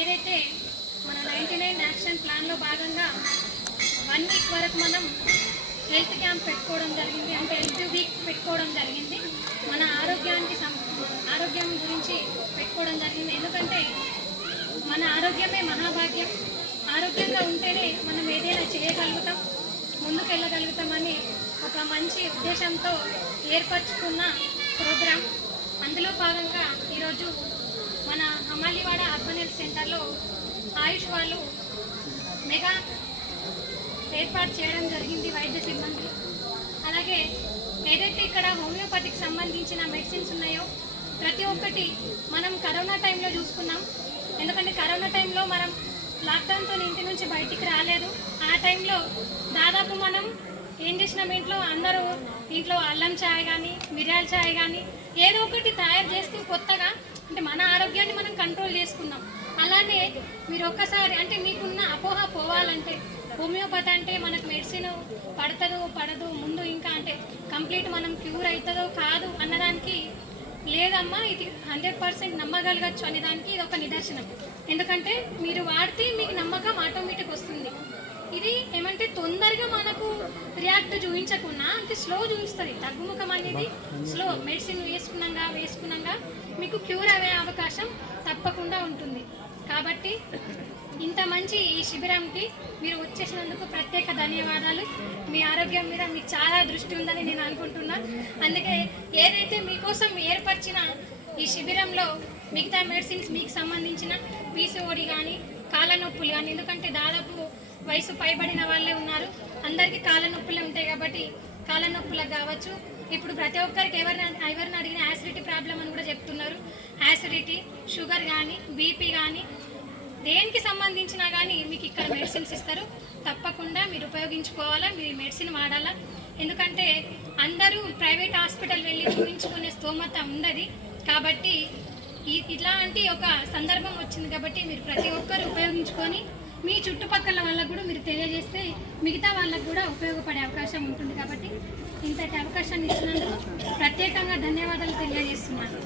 ఏదైతే మన 99 యాక్షన్ ప్లాన్లో భాగంగా 1 వీక్ వరకు మనం హెల్త్ క్యాంప్ పెట్టుకోవడం జరిగింది. అంటే హెల్త్ వీక్ పెట్టుకోవడం జరిగింది. మన ఆరోగ్యం గురించి పెట్టుకోవడం జరిగింది. ఎందుకంటే మన ఆరోగ్యమే మహాభాగ్యం. ఆరోగ్యంగా ఉంటేనే మనం ఏదైనా చేయగలుగుతాం, ముందుకు వెళ్ళగలుగుతామని ఒక మంచి ఉద్దేశంతో ఏర్పరచుకున్న ప్రోగ్రాం. అందులో భాగంగా ఈరోజు మన హమాలీవాడ అర్బన్ హెల్త్ సెంటర్లో ఆయుష్ వాళ్ళు మెగా ఏర్పాటు చేయడం జరిగింది, వైద్య సిబ్బంది. అలాగే ఏదైతే ఇక్కడ హోమియోపతికి సంబంధించిన మెడిసిన్స్ ఉన్నాయో ప్రతి ఒక్కటి మనం కరోనా టైంలో చూసుకున్నాం. ఎందుకంటే కరోనా టైంలో మనం లాక్డౌన్తో ఇంటి నుంచి బయటికి రాలేదు. ఆ టైంలో దాదాపు మనం ఏం చేసినాం, అందరూ ఇంట్లో అల్లం చాయ్ కానీ మిరియాల చాయ్ కానీ ఏదో ఒకటి తయారు చేస్తూ కొత్తగా అంటే మన ఆరోగ్యాన్ని మనం కంట్రోల్ చేసుకున్నాం. అలానే మీరు ఒక్కసారి అంటే మీకున్న అపోహ పోవాలంటే హోమియోపతి అంటే మనకు మెడిసిన్ పడదు ముందు ఇంకా అంటే కంప్లీట్ మనం క్యూర్ అవుతుందో కాదు అన్నదానికి లేదమ్మా, ఇది 100% నమ్మగలగచ్చు అనేదానికి ఇది ఒక నిదర్శనం. ఎందుకంటే మీరు వాడితే మీకు నమ్మకం ఆటోమేటిక్ వస్తుంది. ఇది ఏమంటే తొందరగా మనకు రియాక్ట్ చూపించకుండా అంటే స్లో చూపిస్తుంది. తగ్గుముఖం అనేది స్లో. మెడిసిన్ వేసుకున్నాగా మీకు క్యూర్ అయ్యే అవకాశం తప్పకుండా ఉంటుంది. కాబట్టి ఇంత మంచి ఈ శిబిరంకి మీరు వచ్చేసినందుకు ప్రత్యేక ధన్యవాదాలు. మీ ఆరోగ్యం మీద మీకు చాలా దృష్టి ఉందని నేను అనుకుంటున్నా. అందుకే ఏదైతే మీకోసం ఏర్పరిచిన ఈ శిబిరంలో మిగతా మెడిసిన్స్ మీకు సంబంధించిన పీసీఓడి కానీ కాళ్ళ నొప్పులు కానీ, ఎందుకంటే దాదాపు వయసు పైబడిన వాళ్ళే ఉన్నారు, అందరికీ కాళ్ళ నొప్పులే ఉంటాయి. కాబట్టి కాళ్ళ నొప్పులకు కావచ్చు, ఇప్పుడు ప్రతి ఒక్కరికి ఎవరిని అడిగిన యాసిడిటీ ప్రాబ్లం అని కూడా చెప్తున్నారు. యాసిడిటీ, షుగర్ కానీ బీపీ కానీ దేనికి సంబంధించినా కానీ మీకు ఇక్కడ మెడిసిన్స్ ఇస్తారు. తప్పకుండా మీరు ఉపయోగించుకోవాలా, మీరు మెడిసిన్ వాడాలా. ఎందుకంటే అందరూ ప్రైవేట్ హాస్పిటల్ వెళ్ళి చూపించుకునే స్తోమత ఉండదు. కాబట్టి ఇట్లాంటి ఒక సందర్భం వచ్చింది కాబట్టి మీరు ప్రతి ఒక్కరు ఉపయోగించుకొని మీ చుట్టుపక్కల వాళ్ళకు కూడా మీరు తెలియజేస్తే మిగతా వాళ్ళకు కూడా ఉపయోగపడే అవకాశం ఉంటుంది. కాబట్టి ఇంతటి అవకాశాన్ని ఇచ్చినందుకు ప్రత్యేకంగా ధన్యవాదాలు తెలియజేస్తున్నాను.